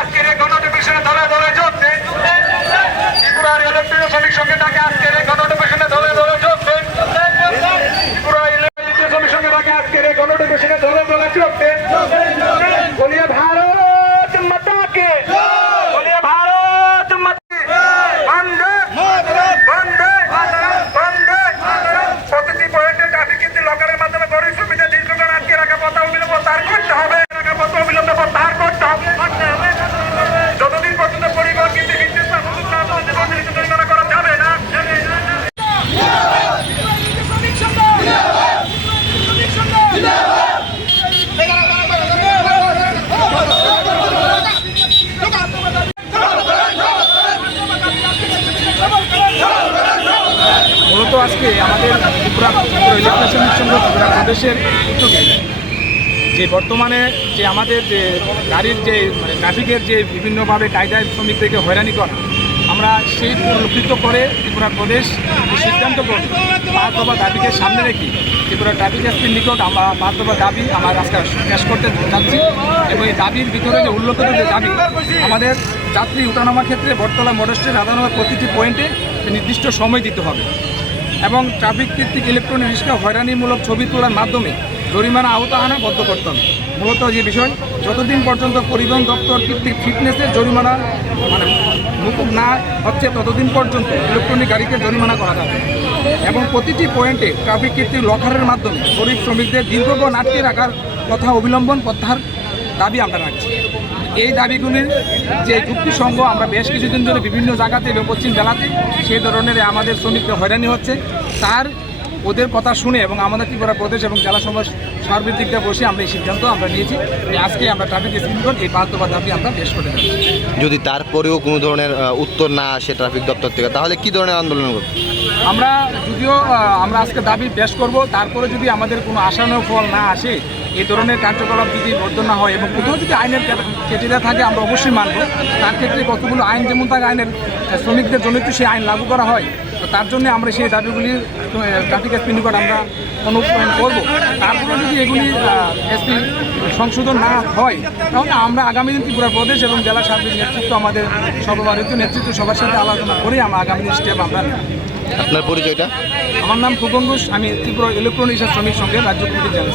আজকের এই গণঅধিবেশনে দলে যোগ দেন। ত্রিপুরার ইলেকট্রিক শ্রমিক সঙ্গে আজকের এই গণঅধিবেশনে দলে যোগ দেন। ত্রিপুরা ইলেকট্রিক শ্রমিক সঙ্গে আজকের এই গণঅধিবেশনে দলে দলে যোগ দেন বলিয়ে ভারত মাতা কে বলিয়ে ভারত মাতা কি বন্দে বন্দে বন্দে প্রতিটি পয়েন্টে ট্রাফিক কিন্তু লকারের মাধ্যমে গরিব সুবিধা দীর্ঘকাল আটকে রাখা পথ অবিলম্ব তার করতে হবে রাখা পথ অবিলম্ব তার করতে হবে যতদিন পর্যন্ত পরিবহন কিন্তু বিদ্যুৎ বা হুজুর না পৌঁছে অতিরিক্ত জরিমানা করা যাবে না মূলত আজকে আমাদের ত্রিপুরা ইলেকট্রিশিয়ান সংঘ ত্রিপুরা প্রদেশের উদ্যোগে যে বর্তমানে যে আমাদের যে গাড়ির যে মানে ট্রাফিকের যে বিভিন্নভাবে কায়দায় শ্রমিকদেরকে হয়রানি করা, আমরা সেই পরিলক্ষিত করে ত্রিপুরা প্রদেশ সিদ্ধান্ত করল পাঁচ দাবিকে সামনে রেখে ত্রিপুরা ট্রাফিক এসপির নিকট আমরা পাঁচ দাবি আমার আজকে পেশ করতে যাচ্ছি এবং এই দাবির ভিতরে যে উল্লেখিত যে দাবি, আমাদের যাত্রী উঠানামার ক্ষেত্রে বটতলা মোটরস্টের সাধারণত প্রতিটি পয়েন্টে নির্দিষ্ট সময় দিতে হবে। এবং ট্রাফিক ভিত্তিক ইলেকট্রনিক রিক্সা হয়রানিমূলক ছবি তোলার মাধ্যমে জরিমানা আওতা আনা বদ্ধ করতে হবে মূলত যে বিষয়, যতদিন পর্যন্ত পরিবহন দপ্তর কর্তৃক ফিটনেসের জরিমানা মানে মুকুব না হচ্ছে, ততদিন পর্যন্ত ইলেকট্রনিক গাড়িকে জরিমানা করা যাবে। এবং প্রতিটি পয়েন্টে ট্রাফিক কর্তৃক লকারের মাধ্যমে গরিব শ্রমিকদের দীর্ঘক্ষণ আটকে রাখার কথা অবিলম্বন প্রত্যাহার দাবি আমরা রাখছি। এই দাবিগুলির যে যুক্তি সংঘ আমরা বেশ কিছুদিন ধরে বিভিন্ন জায়গাতে এবং পশ্চিম জেলাতে সেই ধরনের আমাদের শ্রমিকরা হয়রানি হচ্ছে। তার ওদের কথা শুনে এবং আমাদের ত্রিপুরা প্রদেশ এবং জেলা সমাজ সার্বিক দিকটা বসে আমরা এই সিদ্ধান্ত আমরা নিয়েছি যে আজকে আমরা ট্রাফিক স্ক্রিন এই পাঁচ দাবি আমরা পেশ করে দেবো যদি তারপরেও কোনো ধরনের উত্তর না আসে ট্রাফিক দপ্তর থেকে তাহলে কি ধরনের আন্দোলন করবে আমরা যদিও আমরা আজকে দাবি পেশ করব তারপরে যদি আমাদের কোনো আশানুর ফল না আসে এই ধরনের কার্যকলাপ যদি বদ্ধ না হয় এবং কোথাও যদি আইনের কেটেরা থাকে আমরা অবশ্যই মানব। তার ক্ষেত্রে কতগুলো আইন যেমন থাকে আইনের শ্রমিকদের জন্য একটু সেই আইন লাগু করা হয় তো তার জন্য আমরা সেই দাবিগুলি ট্রাফিক এসপি নিকট আমরা অনুপ্রয়ণ করব। তারপরে যদি এগুলি এসপি সংশোধন না হয় তাহলে আমরা আগামী দিন ত্রিপুরা প্রদেশ এবং জেলা সার্বিক নেতৃত্ব আমাদের সর্বভারতীয় নেতৃত্ব সবার সাথে আলোচনা করে আমরা আগামী দিন স্টেপ আমরা আপনার পরিচয়টা? আমার নাম খুবন ঘোষ আমি ত্রিপুরা ইলেকট্রনিক্স শ্রমিক সংঘের রাজ্য কমিটির জেলা